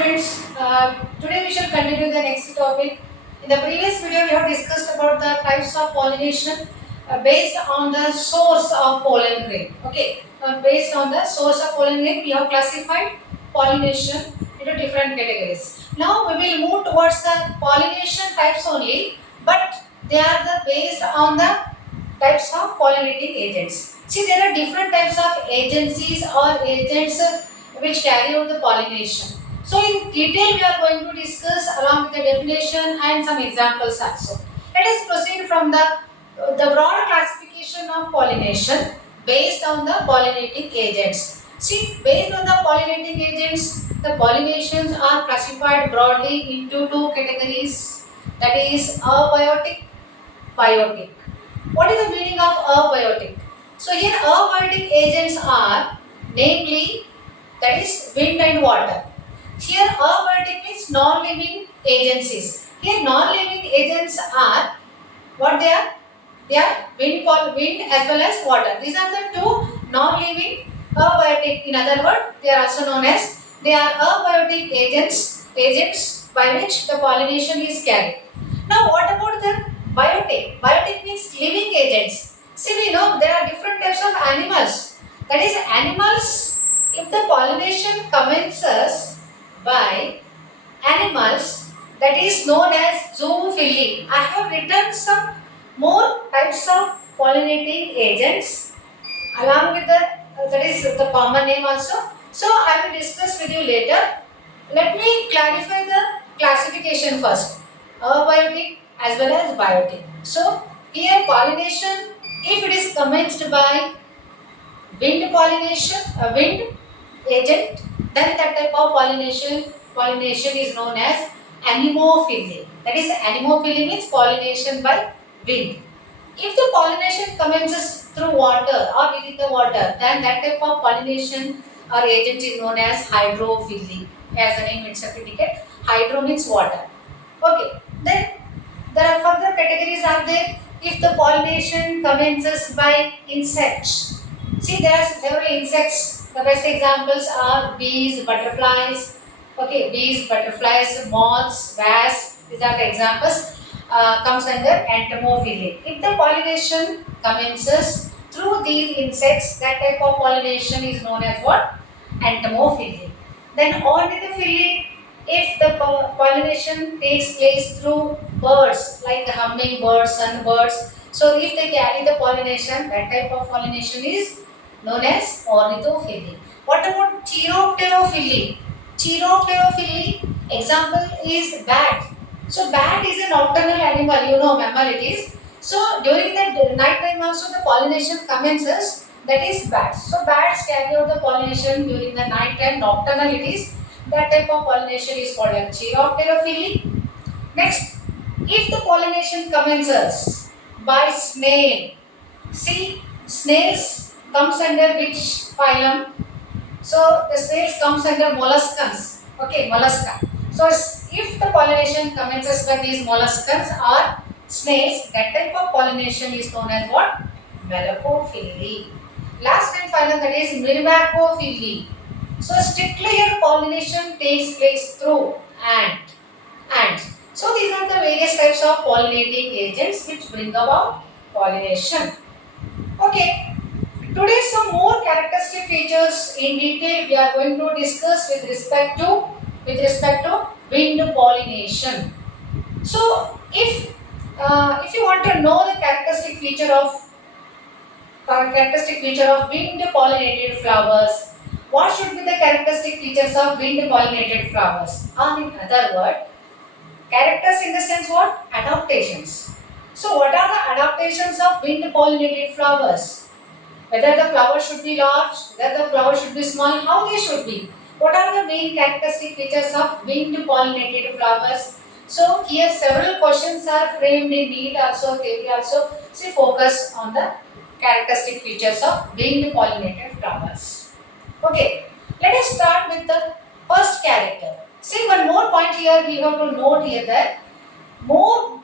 students, today we shall continue the next topic. In the previous video, we have discussed about the types of pollination based on the source of pollen grain. Okay, based on the source of pollen grain, we have classified pollination into different categories. Now we will move towards the pollination types only, but they are based on the types of pollinating agents. See, there are different types of agencies or agents which carry out the pollination. So in detail we are going to discuss along with the definition and some examples also. Let us proceed from the broad classification of pollination based on the pollinating agents. See, based on the pollinating agents, the pollinations are classified broadly into two categories, that is abiotic, biotic. What is the meaning of abiotic? So here abiotic agents are namely, that is wind and water. Here abiotic means non-living agencies. Here non-living agents are what they are? They are wind as well as water. These are the two non-living abiotic. In other words, they are also known as they are abiotic agents by which the pollination is carried. Now what about the biotic? Biotic means living agents. See, we know there are different types of animals. That is, animals, if the pollination commences by animals, that is known as zoophily. I have written some more types of pollinating agents along with that is the common name also. So I will discuss with you later. Let me clarify the classification first. Abiotic as well as biotic. So here pollination, if it is commenced by wind pollination, a wind agent, then that type of pollination is known as anemophily. That is, anemophily means pollination by wind. If the pollination commences through water or within the water, then that type of pollination or agent is known as hydrophily. As the name itself indicates, hydro means water. Okay, then there are further categories are there. If the pollination commences by insects, see, there are several insects. The best examples are bees, butterflies. Okay, bees, butterflies, moths, wasps. These are the examples. Comes under entomophily. If the pollination commences through these insects, that type of pollination is known as what? Entomophily. Then ornithophily, if the pollination takes place through birds like hummingbirds, sunbirds, so if they carry the pollination, that type of pollination is known as ornithophily. What about chiropterophily? Chiropterophily, example is bat. So bat is a nocturnal animal, you know, mammal it is. So during the night time also the pollination commences, that is bats. So bats carry out the pollination during the night time, nocturnal it is. That type of pollination is called as chiropterophily. Next, if the pollination commences by snail, see, snails comes under which phylum? So the snails comes under molluscans. Okay, mollusca. So if the pollination commences by these molluscans or snails, that type of pollination is known as what? Melacophily. Last and final, that is myrmecophily. So strictly here pollination takes place through ants. So these are the various types of pollinating agents which bring about pollination. Okay, today some more characteristic features in detail we are going to discuss with respect to wind pollination. So if you want to know the characteristic feature of wind pollinated flowers, what should be the characteristic features of wind pollinated flowers? Or in other words, characters in the sense what? Adaptations. So what are the adaptations of wind pollinated flowers? Whether the flower should be large, whether the flower should be small, how they should be. What are the main characteristic features of wind pollinated flowers? So here several questions are framed in NEET also, theory also. See, focus on the characteristic features of wind pollinated flowers. Okay, let us start with the first character. See, one more point here we have to note here that more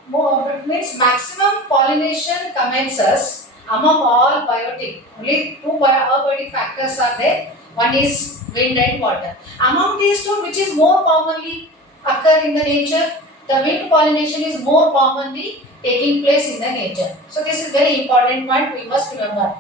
means maximum pollination commences among all biotic. Only two abiotic factors are there. One is wind and water. Among these two, which is more commonly occur in the nature? The wind pollination is more commonly taking place in the nature. So this is very important point we must remember.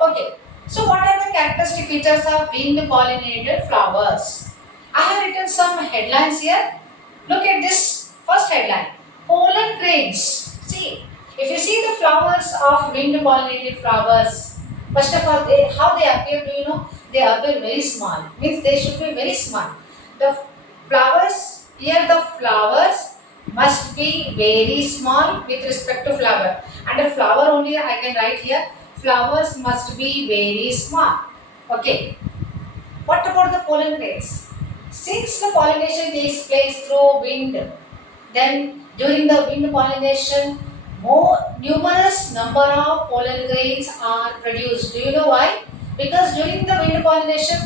Okay. So what are the characteristic features of wind pollinated flowers? I have written some headlines here. Look at this first headline. Pollen grains. See, if you see the flowers of wind pollinated flowers, first of all, how they appear, do you know? They appear very small. Means they should be very small. The flowers, here the flowers must be very small with respect to flower. Under flower only I can write here, flowers must be very small. Okay. What about the pollen grains? Since the pollination takes place through wind, then during the wind pollination, more numerous number of pollen grains are produced. Do you know why? Because during the wind pollination,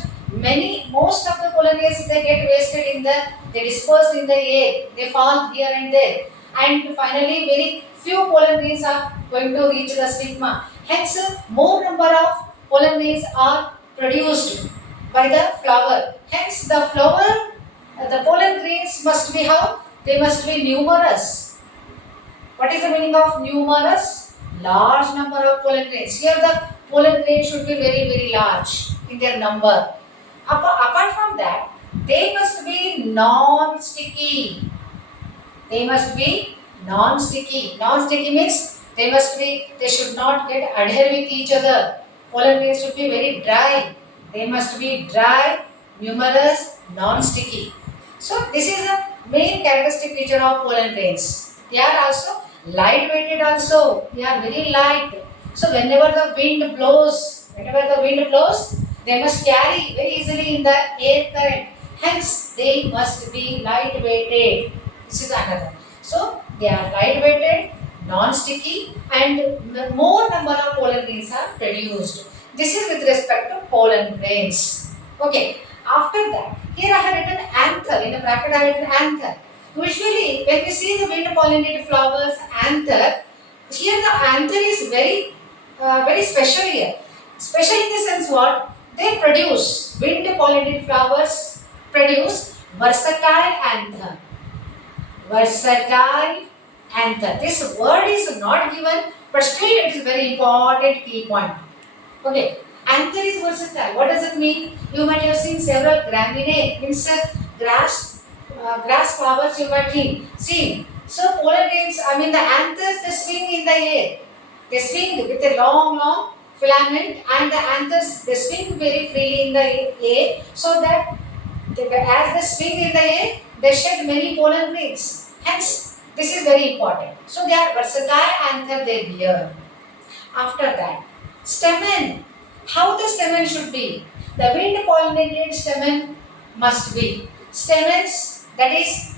most of the pollen grains they get wasted in the, they disperse in the air, they fall here and there, and finally very few pollen grains are going to reach the stigma. Hence, more number of pollen grains are produced by the flower. Hence, the pollen grains must be how? They must be numerous. What is the meaning of numerous? Large number of pollen grains. Here the pollen grains should be very, very large in their number. Apart from that, they must be non-sticky. They must be non-sticky. Non-sticky means they should not get adhere with each other. Pollen grains should be very dry. They must be dry, numerous, non-sticky. So this is the main characteristic feature of pollen grains. They are also light-weighted also. They are very light. So whenever the wind blows, they must carry very easily in the air current. Hence, they must be light-weighted. This is another. So they are light-weighted, non-sticky, and more number of pollen grains are produced. This is with respect to pollen grains. Okay. After that, here I have written anther. In the bracket I have written anther. Usually, when we see the wind pollinated flowers, anther, here the anther is very special here. Special in the sense what? They produce, wind pollinated flowers produce versatile anther. Versatile anther. This word is not given, but still it is very important key point. Okay, anther is versatile. What does it mean? You might have seen several graminae, means grass flowers you might seen. So pollen grains, the anthers, they swing in the air. They swing with a long filament, and the anthers, they swing very freely in the air, so that as they swing in the air, they shed many pollen grains. Hence, this is very important. So they are versatile anther they bear. After that, stamen. How the stamen should be? The wind pollinated stamen must be. Stamens, that is,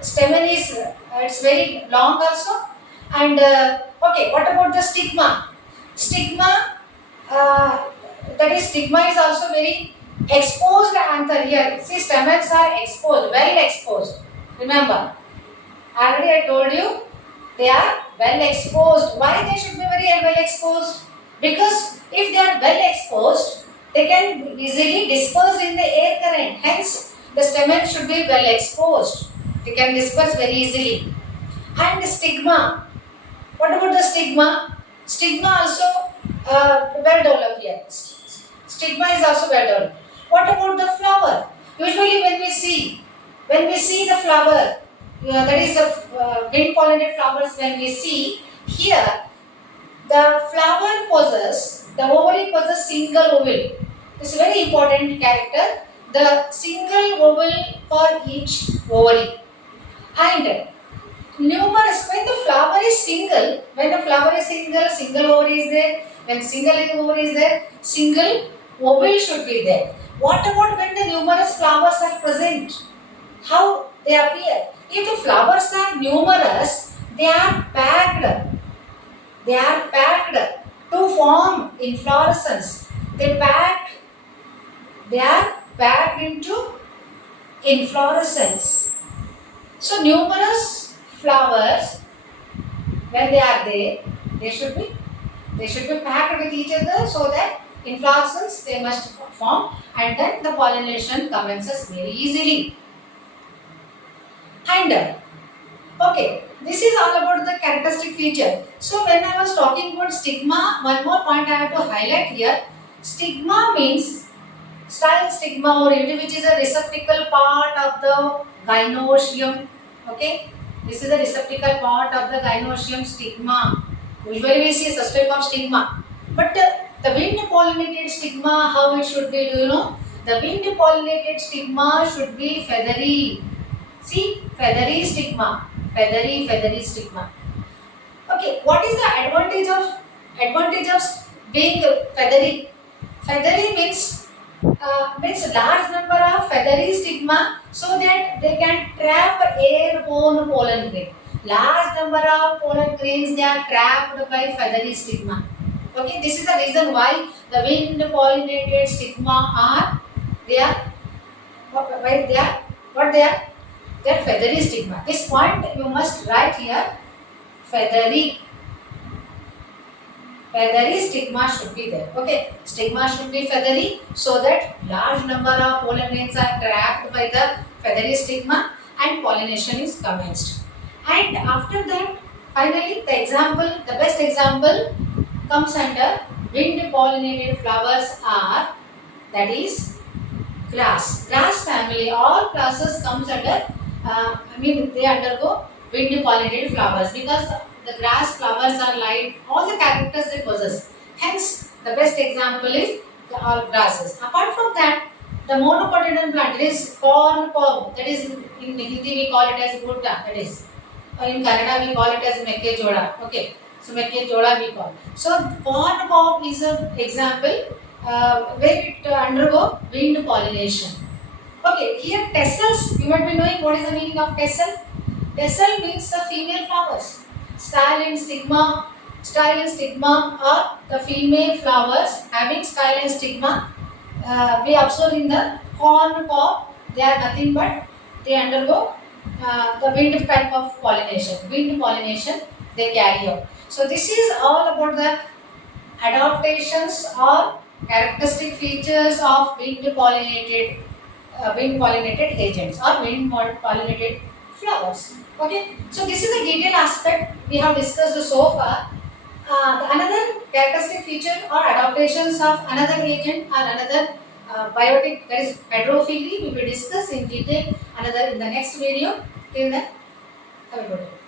stamen is it's very long also. And okay, what about the stigma? Stigma, stigma is also very exposed anther here. See, stamens are exposed, well exposed. Remember, already I told you, they are well exposed. Why they should be very well exposed? Because if they are well exposed, they can easily disperse in the air current. Hence, the stamen should be well exposed. They can disperse very easily. And stigma. What about the stigma? Stigma also well developed here. Stigma is also well developed. What about the flower? Usually when we see the flower, that is the wind pollinated flowers, when we see here, the flower the ovary possesses single ovule. This is a very important character. The single ovule for each ovary. And numerous, when the flower is single, single ovary is there. When single ovary is there, single ovule should be there. What about when the numerous flowers are present? How they appear? If the flowers are numerous, they are packed. They are packed to form inflorescence. They are packed into inflorescence. So numerous flowers, when they are there, they should be packed with each other, so that inflorescence they must form, and then the pollination commences very easily. And okay, this is all about the characteristic feature. So when I was talking about stigma, one more point I have to highlight here. Stigma means style stigma or unit, which is a receptacle part of the gynoecium. Okay, this is the receptacle part of the gynoecium stigma. Usually we see such type of stigma, but the wind pollinated stigma, how it should be? Do you know? The wind pollinated stigma should be feathery. See, feathery stigma. Okay, what is the advantage of being feathery? Feathery means large number of feathery stigma, so that they can trap airborne pollen grain. Large number of pollen grains they are trapped by feathery stigma. Okay, this is the reason why the wind pollinated stigma are they are why they are what they are. They are feathery stigma. This point you must write here. Feathery stigma should be there. Okay, stigma should be feathery, so that large number of pollen grains are trapped by the feathery stigma and pollination is commenced. And after that, finally, the best example comes under wind pollinated flowers are, that is, grass family. All grasses comes under they undergo wind pollinated flowers, because the grass flowers are light, all the characters they possess. Hence, the best example is all grasses. Apart from that, the monocotyledon plant, that is corn cob, that is in Hindi we call it as bhutta, that is in Kannada we call it as mekke joda. Okay, so mekke joda we call. So corn cob is an example where it undergo wind pollination. Okay, here tassels, you might be knowing what is the meaning of tassel. Tassel means the female flowers. Style and stigma are the female flowers having style and stigma. We observe in the corn cob, they are nothing but they undergo the wind type of pollination. Wind pollination they carry out. So this is all about the adaptations or characteristic features of wind pollinated agents or wind pollinated flowers. Okay, so this is a detailed aspect we have discussed so far. Another characteristic feature or adaptations of another agent or another biotic, that is hydrophily, we will discuss in detail another in the next video. Till then, have a good day.